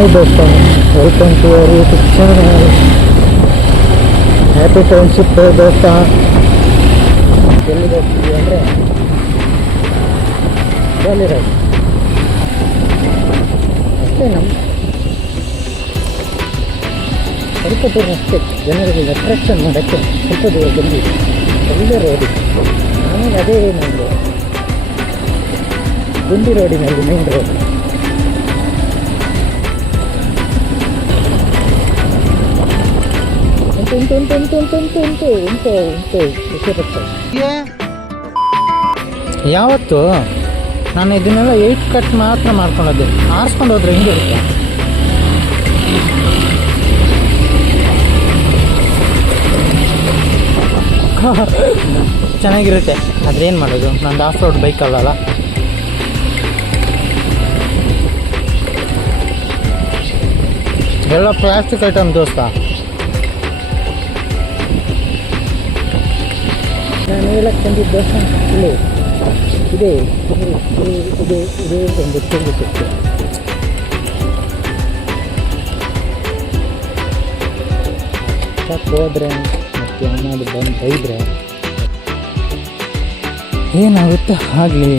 Hi ದೋಸ್ತ welcome to our YouTube channel happy friendship ದೋಸ್ತ ಎಲ್ಲಿಗೆ ಹೋಗ್ತೀವಿ ಅಂದರೆ? ಗಾಲಿರಾಜ್ ಅಷ್ಟೇ ನಮ್ಮ ಅಷ್ಟೇ. ಜನರಿಗೆ ಅಟ್ರಾಕ್ಷನ್ ಮಾಡೋಕ್ಕೆ ಸ್ವಲ್ಪ ದೂರ ಬಂದು ಒಳ್ಳೆ ರೋಡಿ ಆಮೇಲೆ ಅದೇ ನಮ್ಮದು ಗುಂಡಿ ರೋಡಿನಲ್ಲಿ ಮೇನ್ ರೋಡ್ ಉಂಟು ಉಂಟು ಉಂಟು ಉಂಟು ಉಂಟು ಉಂಟು ಉಂಟು ಉಂಟು ಯಾವತ್ತು ನಾನು ಇದನ್ನೆಲ್ಲ ಏಯ್ಟ್ ಕಟ್ ಮಾತ್ರ ಮಾಡ್ಕೊಂಡದ್ದು ಆರಿಸ್ಕೊಂಡು ಹೋದ್ರೆ ಹೆಂಗಿರುತ್ತೆ ಚೆನ್ನಾಗಿರುತ್ತೆ ಆದ್ರೆ ಏನು ಮಾಡೋದು ನಂದು ಆಫ್ ರೋಡ್ ಬೈಕ್ ಅಲ್ಲಲ್ಲ ಎಲ್ಲ ಪ್ಲಾಸ್ಟಿಕ್ ಐಟಮ್ ದೋಸ್ತ ನಾನು ಹೇಳಕ್ಕೆ ಬಂದಿದ್ದು ಇಲ್ಲಿ. ಇದೆ ಇದೆ ಇದೆ ಒಂದು ಚೆಂಡು ಸಿಕ್ತು ತಪ್ಪು ಹೋದ್ರೆ ಮತ್ತೆ ಏನಾದ್ರು ಬಂದು ಬೈದ್ರೆ. ಏನಾಗುತ್ತೆ ಆಗಲಿ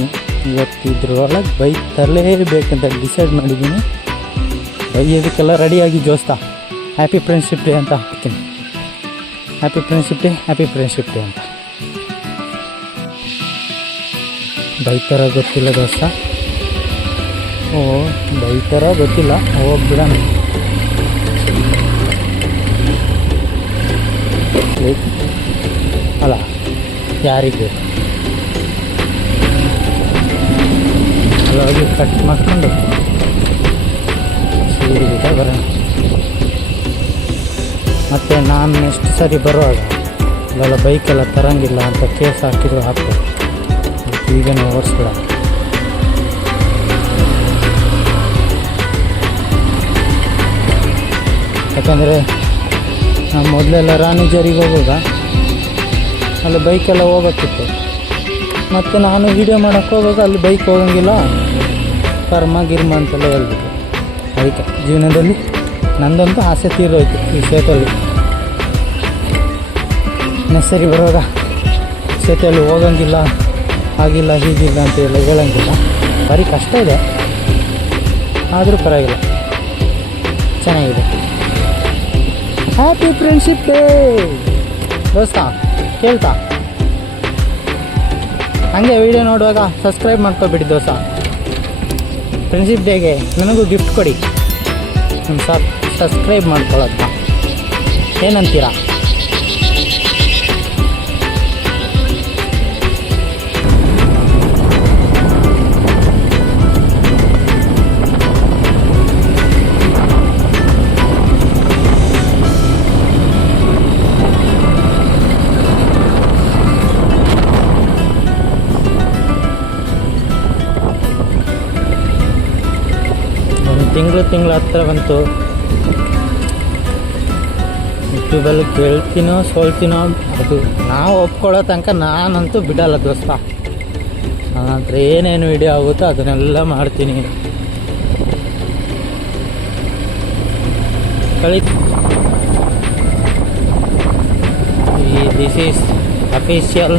ಇವತ್ತು ಇದ್ರೊಳಗೆ ಬೈಕ್ ತರಲೇಬೇಕಂತ ಡಿಸೈಡ್ ಮಾಡಿದ್ದೀನಿ. ಬೈಯೋದಕ್ಕೆಲ್ಲ ರೆಡಿಯಾಗಿ ಜೋಸ್ತಾ. ಹ್ಯಾಪಿ ಫ್ರೆಂಡ್ಶಿಪ್ ಡೇ ಅಂತ ಹಾಕ್ತೀನಿ. Happy friendship day happy friendship day ಅಂತ. ಬೈತಾರ ಗೊತ್ತಿಲ್ಲ ದೋಸ್ತ. ಓ, ಬೈತಾರ ಗೊತ್ತಿಲ್ಲ. ಹೋಗ್ಬಿಡೋಣ ಅಲ್ಲ, ಯಾರಿಗೆ? ಅಲ್ಲೋಗಿ ಕಟ್ ಮಾಡ್ಕೊಂಡು. ಸೀರಿಗಿಟ ಬರೋಣ. ಮತ್ತು ನಾನು ನೆಕ್ಸ್ಟ್ ಸರಿ ಬರುವಾಗ ಇಲ್ಲೆಲ್ಲ ಬೈಕೆಲ್ಲ ತರಂಗಿಲ್ಲ ಅಂತ ಕೇಸ್ ಹಾಕಿದ್ರು ಹಾಕ್ಬೇಕು. ಈಗನೇ ಓಡಿಸ್ಬಿಡ ಯಾಕಂದರೆ ನಾವು ಮೊದಲೆಲ್ಲ ರಾಣಿಜರಿಗೆ ಹೋಗುವಾಗ ಅಲ್ಲಿ ಬೈಕೆಲ್ಲ ಹೋಗೋಕ್ಕಿತ್ತು ಮತ್ತು ನಾನು ವೀಡಿಯೋ ಮಾಡೋಕ್ಕೆ ಹೋಗುವಾಗ ಅಲ್ಲಿ ಬೈಕ್ ಹೋಗಂಗಿಲ್ಲ. ಕರ್ಮ, ಗಿರ್ಮ ಅಂತೆಲ್ಲ ಹೇಳ್ಬಿಟ್ಟು ಅದಕ್ಕೆ ಜೀವನದಲ್ಲಿ ನಂದಂತೂ ಆಸೆ ತೀರೋಯ್ತು ಈ ಸೇತಲ್ಲಿ ನೆಸರಿ ಬರುವಾಗ ಸೇತಲ್ಲಿ ಹೋಗಂಗಿಲ್ಲ. ಆಗಿಲ್ಲ ಹೀಗಿಲ್ಲ ಅಂತ ಹೇಳಿ ಹೇಳಂಗಿಲ್ಲ. ಭಾರಿ ಕಷ್ಟ ಇದೆ. ಆದರೂ ಪರವಾಗಿಲ್ಲ. ಚೆನ್ನಾಗಿದೆ. ಹ್ಯಾಪಿ ಫ್ರೆಂಡ್ಶಿಪ್ ಡೇ ದೋಸ್ತ, ಕೇಳ್ತಾ? ಹಂಗೆ ವಿಡಿಯೋ ನೋಡುವಾಗ ಸಬ್ಸ್ಕ್ರೈಬ್ ಮಾಡ್ಕೊಬಿಡಿ ದೋಸ್ತ. ಫ್ರೆಂಡ್ಶಿಪ್ ಡೇಗೆ ನನಗೂ ಗಿಫ್ಟ್ ಕೊಡಿ. ಸಬ್ ಸಬ್ಸ್ಕ್ರೈಬ್ ಮಾಡ್ಕೊಳ್ಳೋದ? ಏನಂತೀರಾ? ತಿಂಗಳು ತಿಂಗಳು ಹತ್ರ ಬಂತು. ಯೂಟ್ಯೂಬಲ್ಲಿ ಗೆಲ್ತೀನೋ ಸೋಲ್ತೀನೋ ಅದು ನಾವು ಒಪ್ಕೊಳ್ಳೋ ತನಕ ನಾನಂತೂ ಬಿಡಲ್ಲ ದೋಸ್ತ. ನನ್ನ ಏನೇನು ವಿಡಿಯೋ ಆಗುತ್ತೋ ಅದನ್ನೆಲ್ಲ ಮಾಡ್ತೀನಿ. ಕಳಿ ಈ this is official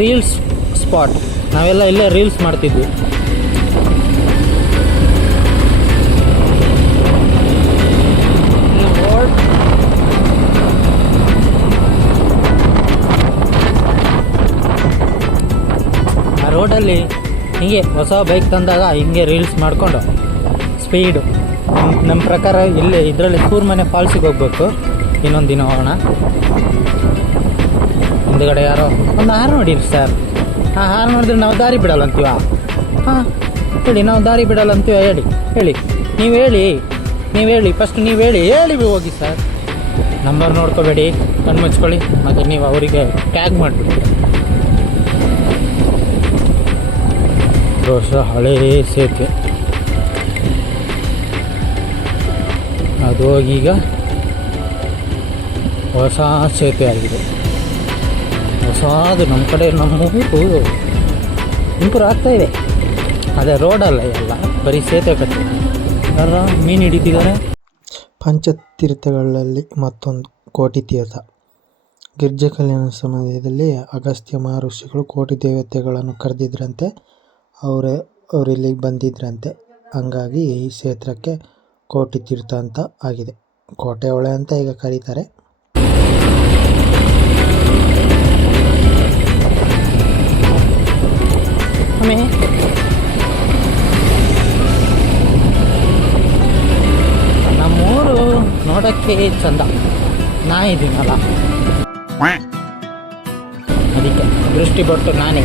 reels spot ನಾವೆಲ್ಲ ಇಲ್ಲೇ ರೀಲ್ಸ್ ಮಾಡ್ತಿದ್ವಿ. ರೋಡಲ್ಲಿ ಹೀಗೆ ಹೊಸ ಬೈಕ್ ತಂದಾಗ ಹಿಂಗೆ ರೀಲ್ಸ್ ಮಾಡಿಕೊಂಡು. ಸ್ಪೀಡು. ನಮ್ಮ ಪ್ರಕಾರ ಇಲ್ಲಿ ಇದರಲ್ಲಿ ಮನೆ ಫಾಲ್ಸಿಗೆ ಹೋಗ್ಬೇಕು. ಇನ್ನೊಂದು ದಿನ ಹೋಗೋಣ. ಹಿಂದುಗಡೆ ಯಾರೋ ಒಂದು ಹಾರು ನೋಡಿರಿ ಸರ್. ಆ ಹಾರು ನೋಡಿದ್ರೆ ನಾವು ದಾರಿ ಬಿಡಲ್ಲ ಅಂತೀವ ಹಾಂ, ಹೇಳಿ, ನಾವು ದಾರಿ ಬಿಡಲ್ಲ ಅಂತೀವ ಹೇಳಿ. ಹೇಳಿ. ನೀವು ಹೇಳಿ. ನೀವು ಹೇಳಿ. ಫಸ್ಟ್ ನೀವು ಹೇಳಿ. ಹೇಳಿ ಹೋಗಿ ಸರ್. ನಂಬರ್ ನೋಡ್ಕೋಬೇಡಿ. ಕಣ್ಣು ಮುಚ್ಕೊಳ್ಳಿ ಮತ್ತು ನೀವು ಅವರಿಗೆ ಟ್ಯಾಗ್ ಮಾಡಿಬಿಡಿ. ವರ್ಷ ಹಳೇ ಸೇತುವೆ. ಅದು ಹೋಗಿ ಈಗ ಹೊಸ ಸೇತುವೆ ಆಗಿದೆ. ಹೊಸದು ನಮ್ಮ ಕಡೆ, ನಮ್ಮ ಊರು ಇಂಪ್ರೂವ್ ಆಗ್ತಾ ಇದೆ. ಅದೇ ರೋಡಲ್ಲ ಎಲ್ಲ, ಬರೀ ಸೇತುವೆ ಕಟ್ಟಿ. ಯಾರ ಮೀನು ಹಿಡಿತಿದ್ದಾರೆ? ಪಂಚತೀರ್ಥಗಳಲ್ಲಿ ಮತ್ತೊಂದು ಕೋಟಿ ತೀರ್ಥ. ಗಿರ್ಜೆ ಕಲ್ಯಾಣ ಸಮಯದಲ್ಲಿ ಅಗಸ್ತ್ಯ ಮಹರ್ಷಿಗಳು ಕೋಟಿ ದೇವತೆಗಳನ್ನು ಕರೆದಿದ್ರಂತೆ. ಅವರೇ ಅವ್ರು ಇಲ್ಲಿಗೆ ಬಂದಿದ್ರಂತೆ. ಹಂಗಾಗಿ ಈ ಕ್ಷೇತ್ರಕ್ಕೆ ಕೋಟಿ ತೀರ್ಥ ಅಂತ ಆಗಿದೆ. ಕೋಟೆ ಹೊಳೆ ಅಂತ ಈಗ ಕರೀತಾರೆ. ನಮ್ಮೂರು ನೋಡೋಕ್ಕೆ ಚಂದ. ನಾ ಇದ್ದೀನಲ್ಲ ಅದಕ್ಕೆ ದೃಷ್ಟಿ ಬಟ್ಟು ನಾನೇ.